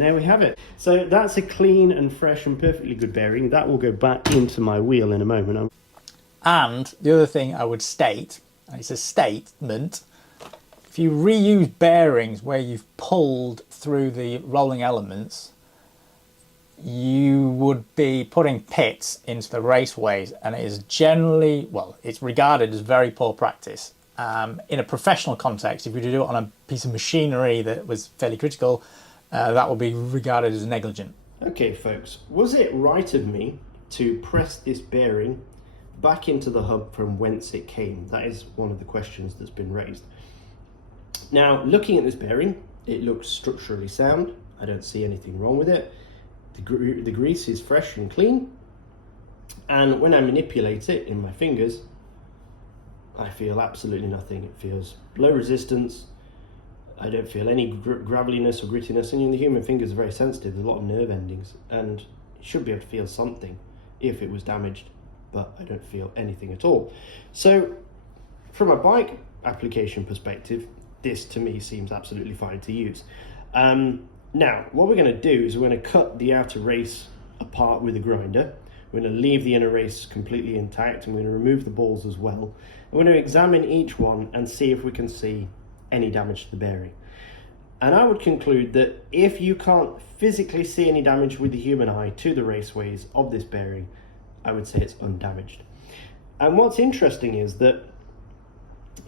And there we have it. So that's a clean and fresh and perfectly good bearing. That will go back into my wheel in a moment. And the other thing I would state, and it's a statement, if you reuse bearings where you've pulled through the rolling elements, you would be putting pits into the raceways, and it is generally, well, it's regarded as very poor practice. In a professional context, if you do it on a piece of machinery that was fairly critical, that would be regarded as negligent. Okay, folks, was it right of me to press this bearing back into the hub from whence it came? That is one of the questions that's been raised. Now, looking at this bearing, it looks structurally sound. I don't see anything wrong with it. The grease is fresh and clean. And when I manipulate it in my fingers, I feel absolutely nothing. It feels low resistance. I don't feel any graveliness or grittiness. And the human fingers are very sensitive. There's a lot of nerve endings, and you should be able to feel something if it was damaged, but I don't feel anything at all. So from a bike application perspective, this to me seems absolutely fine to use. Now, what we're going to do is we're going to cut the outer race apart with a grinder. We're going to leave the inner race completely intact, and we're going to remove the balls as well. We're going to examine each one and see if we can see any damage to the bearing. And I would conclude that if you can't physically see any damage with the human eye to the raceways of this bearing, I would say it's undamaged. And what's interesting is that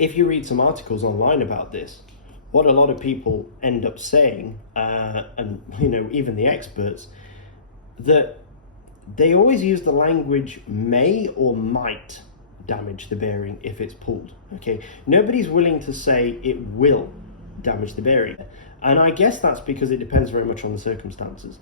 if you read some articles online about this, what a lot of people end up saying, and even the experts, that they always use the language may or might damage the bearing if it's pulled. Okay, nobody's willing to say it will damage the bearing, and I guess that's because it depends very much on the circumstances.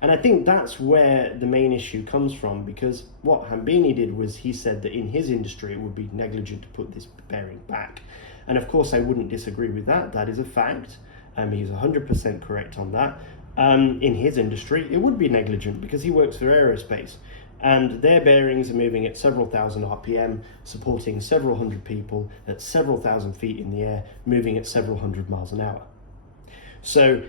And I think that's where the main issue comes from, because what Hambini did was he said that in his industry it would be negligent to put this bearing back. And of course I wouldn't disagree with that. That is a fact. He's 100% correct on that. In his industry it would be negligent because he works for aerospace, and their bearings are moving at several thousand RPM, supporting several hundred people at several thousand feet in the air, moving at several hundred miles an hour. So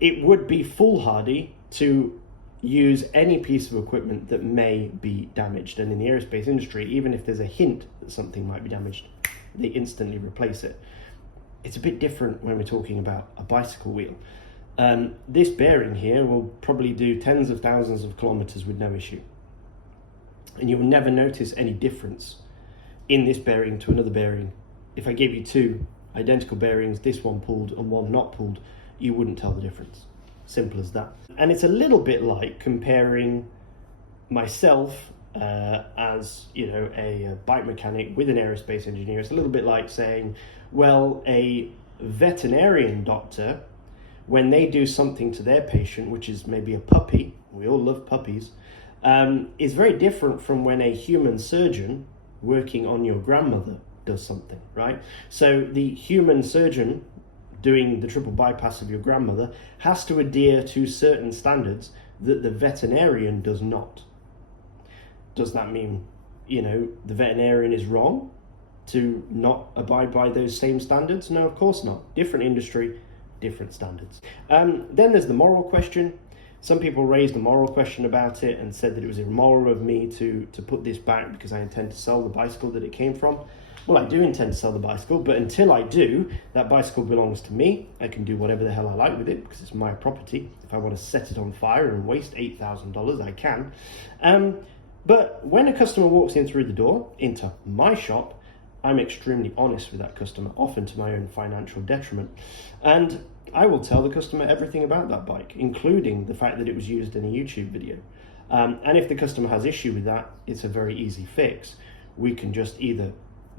it would be foolhardy to use any piece of equipment that may be damaged. And in the aerospace industry, even if there's a hint that something might be damaged, they instantly replace it. It's a bit different when we're talking about a bicycle wheel. This bearing here will probably do tens of thousands of kilometers with no issue. And you will never notice any difference in this bearing to another bearing. If I gave you two identical bearings, this one pulled and one not pulled, you wouldn't tell the difference. Simple as that. And it's a little bit like comparing myself as a bike mechanic with an aerospace engineer. It's a little bit like saying, well, a veterinarian doctor, when they do something to their patient, which is maybe a puppy, we all love puppies, is very different from when a human surgeon working on your grandmother does something, right? So the human surgeon doing the triple bypass of your grandmother has to adhere to certain standards that the veterinarian does not. Does that mean, the veterinarian is wrong to not abide by those same standards? No, of course not. Different industry, different standards. Then there's the moral question. Some people raised a moral question about it and said that it was immoral of me to put this back because I intend to sell the bicycle that it came from. Well, I do intend to sell the bicycle, but until I do, that bicycle belongs to me. I can do whatever the hell I like with it because it's my property. If I want to set it on fire and waste $8,000, I can. But when a customer walks in through the door into my shop, I'm extremely honest with that customer, often to my own financial detriment. And I will tell the customer everything about that bike, including the fact that it was used in a YouTube video. And if the customer has issue with that, it's a very easy fix. We can just either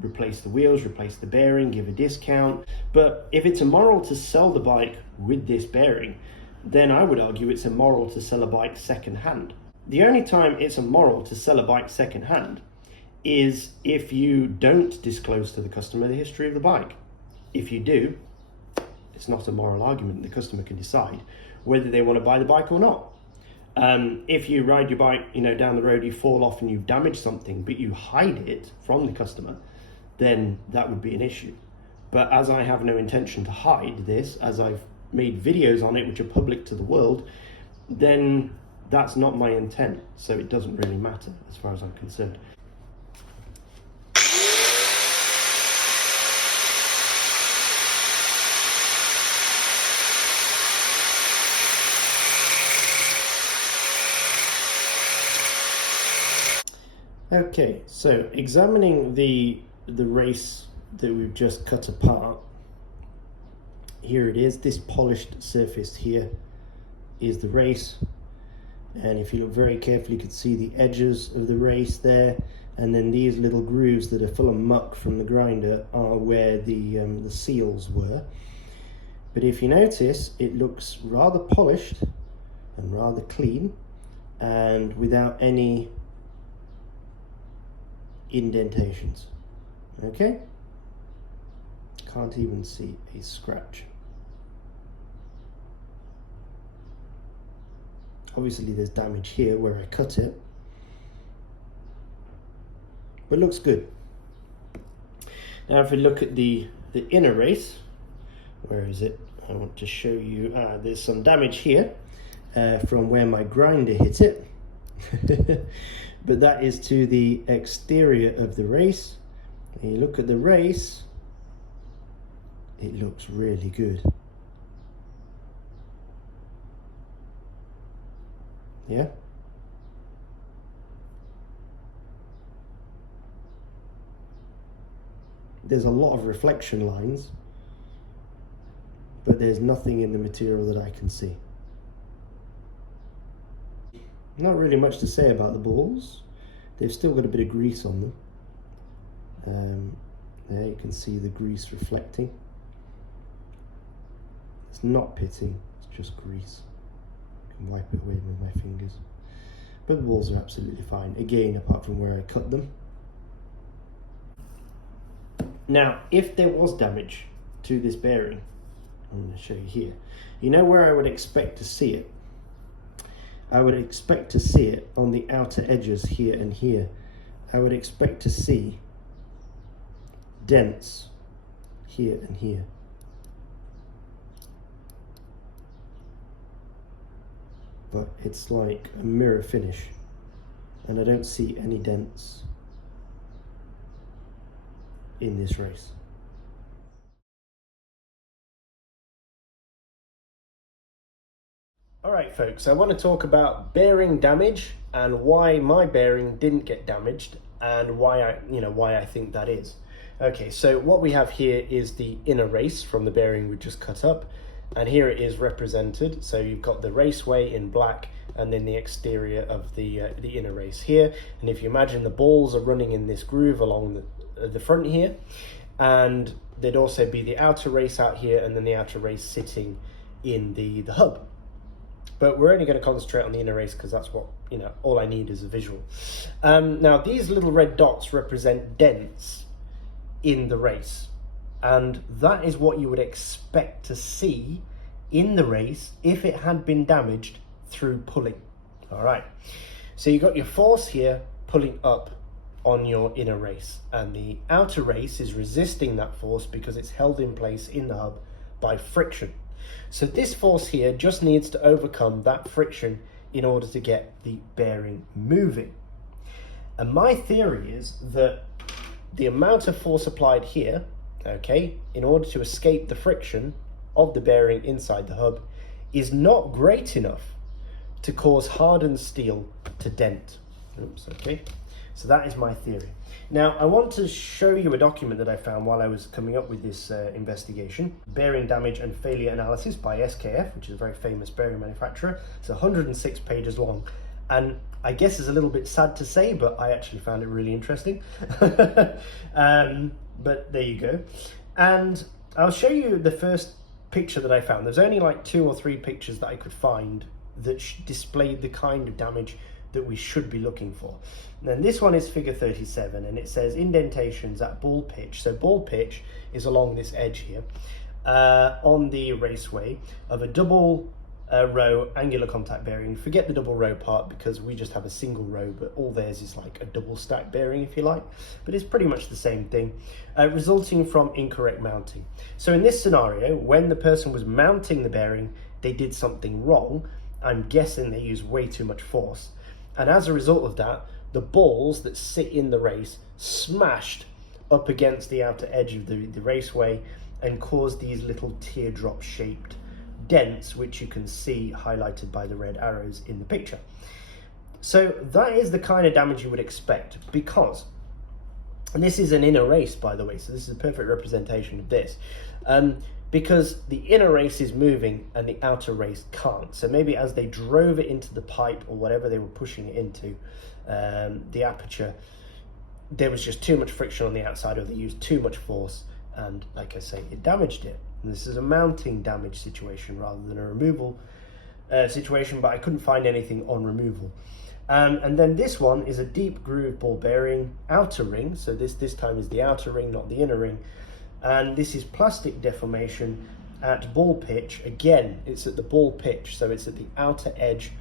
replace the wheels, replace the bearing, give a discount. But if it's immoral to sell the bike with this bearing, then I would argue it's immoral to sell a bike second-hand. The only time it's immoral to sell a bike second-hand is if you don't disclose to the customer the history of the bike. If you do, it's not a moral argument. The customer can decide whether they want to buy the bike or not. If you ride your bike, down the road, you fall off and you damage something, but you hide it from the customer, then that would be an issue. But as I have no intention to hide this, as I've made videos on it which are public to the world, then that's not my intent, so it doesn't really matter as far as I'm concerned. Okay, so examining the race that we've just cut apart, here it is. This polished surface here is the race, and if you look very carefully you can see the edges of the race there, and then these little grooves that are full of muck from the grinder are where the seals were. But if you notice, it looks rather polished and rather clean and without any indentations. Okay, can't even see a scratch. Obviously there's damage here where I cut it, but looks good. Now if we look at the inner race, where is it? I want to show you, there's some damage here from where my grinder hit it. But that is to the exterior of the race. And you look at the race, it looks really good. Yeah? There's a lot of reflection lines, but there's nothing in the material that I can see. Not really much to say about the balls. They've still got a bit of grease on them. There you can see the grease reflecting. It's not pitting, it's just grease. I can wipe it away with my fingers. But the balls are absolutely fine, again, apart from where I cut them. Now, if there was damage to this bearing, I'm going to show you here. You know where I would expect to see it? I would expect to see it on the outer edges here and here. I would expect to see dents here and here. But it's like a mirror finish, and I don't see any dents in this race. Alright folks, I want to talk about bearing damage and why my bearing didn't get damaged and why I think that is. Okay, so what we have here is the inner race from the bearing we just cut up, and here it is represented. So you've got the raceway in black and then the exterior of the inner race here, and if you imagine the balls are running in this groove along the front here, and there'd also be the outer race out here and then the outer race sitting in the hub. But we're only going to concentrate on the inner race because that's what, all I need is a visual. Now these little red dots represent dents in the race, and that is what you would expect to see in the race if it had been damaged through pulling. All right, so you got your force here pulling up on your inner race, and the outer race is resisting that force because it's held in place in the hub by friction. So this force here just needs to overcome that friction in order to get the bearing moving. And my theory is that the amount of force applied here, okay, in order to escape the friction of the bearing inside the hub is not great enough to cause hardened steel to dent. Oops, okay. So that is my theory. Now, I want to show you a document that I found while I was coming up with this investigation. Bearing Damage and Failure Analysis by SKF, which is a very famous bearing manufacturer. It's 106 pages long. And I guess it's a little bit sad to say, but I actually found it really interesting. But there you go. And I'll show you the first picture that I found. There's only like 2 or 3 pictures that I could find that displayed the kind of damage that we should be looking for. And this one is figure 37, and it says indentations at ball pitch. So ball pitch is along this edge here on the raceway of a double row angular contact bearing. Forget the double row part because we just have a single row, but all theirs is like a double stack bearing, if you like, but it's pretty much the same thing, resulting from incorrect mounting. So in this scenario, when the person was mounting the bearing, they did something wrong. I'm guessing they used way too much force, and as a result of that, the balls that sit in the race smashed up against the outer edge of the raceway and caused these little teardrop shaped dents, which you can see highlighted by the red arrows in the picture. So that is the kind of damage you would expect, because, and this is an inner race, by the way, so this is a perfect representation of this, because the inner race is moving and the outer race can't. So maybe as they drove it into the pipe or whatever they were pushing it into, the aperture, there was just too much friction on the outside, or they used too much force, and like I say, it damaged it. And this is a mounting damage situation rather than a removal situation, but I couldn't find anything on removal. And then this one is a deep groove ball bearing outer ring. So this time is the outer ring, not the inner ring. And this is plastic deformation at ball pitch. Again, it's at the ball pitch, so it's at the outer edge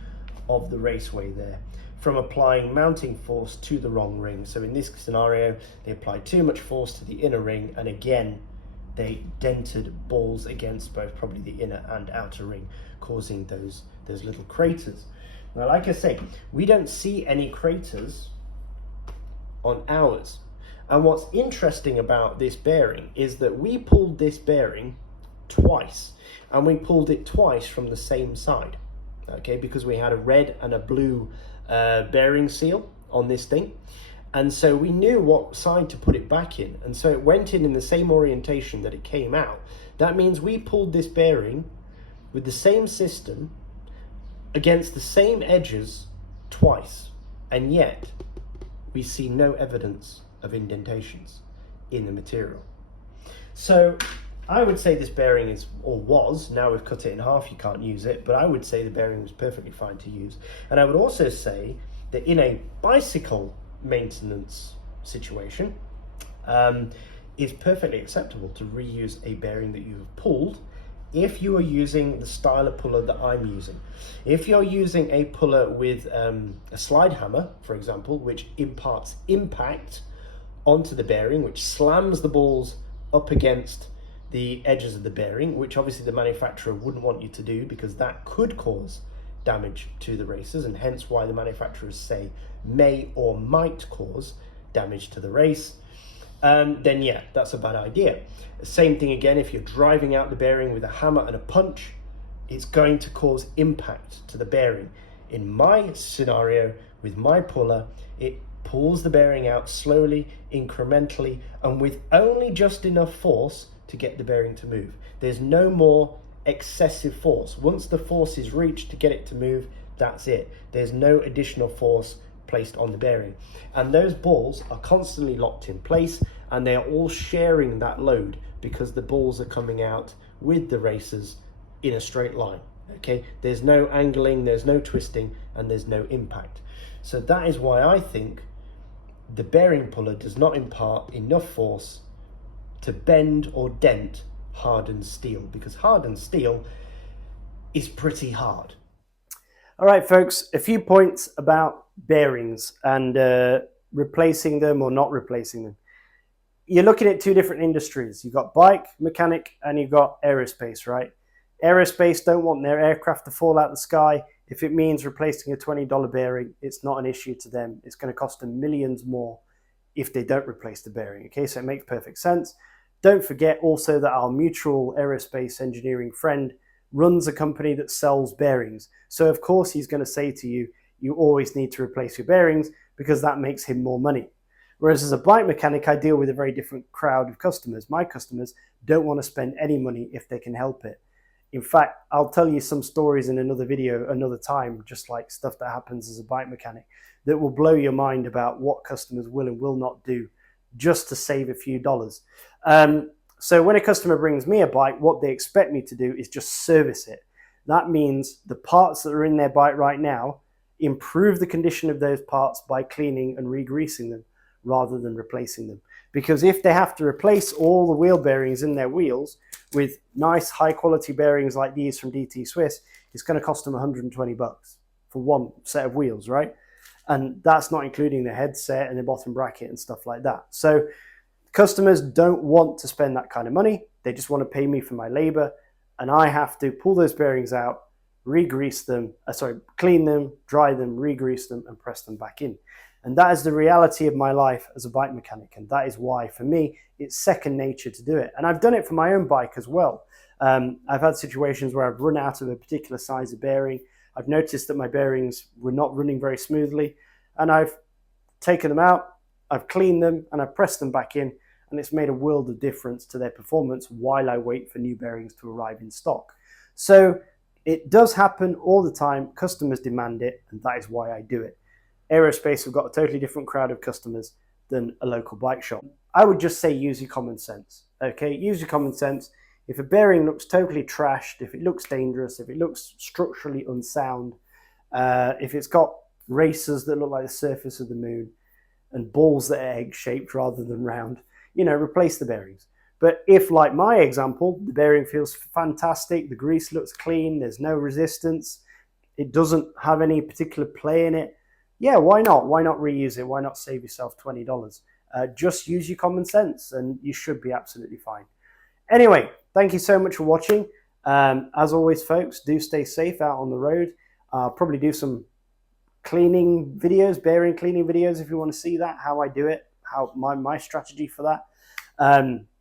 of the raceway there, from applying mounting force to the wrong ring. So in this scenario, they applied too much force to the inner ring, and again, they dented balls against both probably the inner and outer ring, causing those little craters. Now, like I say, we don't see any craters on ours. And what's interesting about this bearing is that we pulled this bearing twice, and we pulled it twice from the same side, okay, because we had a red and a blue bearing seal on this thing. And so we knew what side to put it back in. And so it went in the same orientation that it came out. That means we pulled this bearing with the same system against the same edges twice. And yet we see no evidence of indentations in the material. So I would say this bearing is, or was, now we've cut it in half, you can't use it, but I would say the bearing was perfectly fine to use. And I would also say that in a bicycle maintenance situation, it's perfectly acceptable to reuse a bearing that you have pulled if you are using the style of puller that I'm using. If you're using a puller with a slide hammer, for example, which imparts impact onto the bearing, which slams the balls up against the edges of the bearing, which obviously the manufacturer wouldn't want you to do because that could cause damage to the racers, and hence why the manufacturers say may or might cause damage to the race, then yeah, that's a bad idea. Same thing again, if you're driving out the bearing with a hammer and a punch, it's going to cause impact to the bearing. In my scenario, with my puller, it pulls the bearing out slowly, incrementally, and with only just enough force to get the bearing to move. There's no more excessive force. Once the force is reached to get it to move, that's it. There's no additional force placed on the bearing. And those balls are constantly locked in place, and they are all sharing that load because the balls are coming out with the racers in a straight line. Okay, there's no angling, there's no twisting, and there's no impact. So that is why I think the bearing puller does not impart enough force to bend or dent hardened steel, because hardened steel is pretty hard. All right, folks, a few points about bearings and replacing them or not replacing them. You're looking at two different industries. You've got bike mechanic and you've got aerospace, right? Aerospace don't want their aircraft to fall out of the sky. If it means replacing a $20 bearing, it's not an issue to them. It's going to cost them millions more if they don't replace the bearing. Okay, so it makes perfect sense. Don't forget also that our mutual aerospace engineering friend runs a company that sells bearings. So of course he's going to say to you, you always need to replace your bearings because that makes him more money. Whereas as a bike mechanic, I deal with a very different crowd of customers. My customers don't want to spend any money if they can help it. In fact, I'll tell you some stories in another video, another time, just like stuff that happens as a bike mechanic that will blow your mind about what customers will and will not do just to save a few dollars. So when a customer brings me a bike, what they expect me to do is just service it. That means the parts that are in their bike right now, improve the condition of those parts by cleaning and re-greasing them rather than replacing them. Because if they have to replace all the wheel bearings in their wheels, with nice high quality bearings like these from DT Swiss, it's going to cost them 120 bucks for one set of wheels, right? And that's not including the headset and the bottom bracket and stuff like that. So customers don't want to spend that kind of money. They just want to pay me for my labor, and I have to pull those bearings out, re-grease them, clean them, dry them, re-grease them, and press them back in. And that is the reality of my life as a bike mechanic. And that is why, for me, it's second nature to do it. And I've done it for my own bike as well. I've had situations where I've run out of a particular size of bearing. I've noticed that my bearings were not running very smoothly, and I've taken them out, I've cleaned them, and I've pressed them back in, and it's made a world of difference to their performance while I wait for new bearings to arrive in stock. So it does happen all the time. Customers demand it, and that is why I do it. Aerospace have got a totally different crowd of customers than a local bike shop. I would just say use your common sense, okay? Use your common sense. If a bearing looks totally trashed, if it looks dangerous, if it looks structurally unsound, if it's got racers that look like the surface of the moon and balls that are egg-shaped rather than round, replace the bearings. But if, like my example, the bearing feels fantastic, the grease looks clean, there's no resistance, it doesn't have any particular play in it, yeah, why not? Why not reuse it? Why not save yourself $20? Just use your common sense and you should be absolutely fine. Anyway, thank you so much for watching. As always, folks, do stay safe out on the road. Probably do some cleaning videos, bearing cleaning videos if you want to see that, how I do it, how my strategy for that.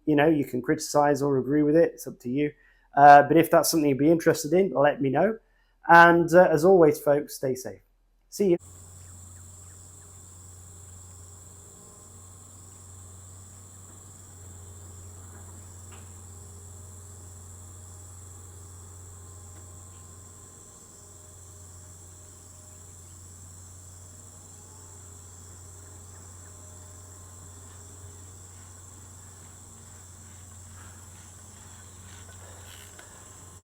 You can criticize or agree with it. It's up to you. But if that's something you'd be interested in, let me know. And as always, folks, stay safe. See you.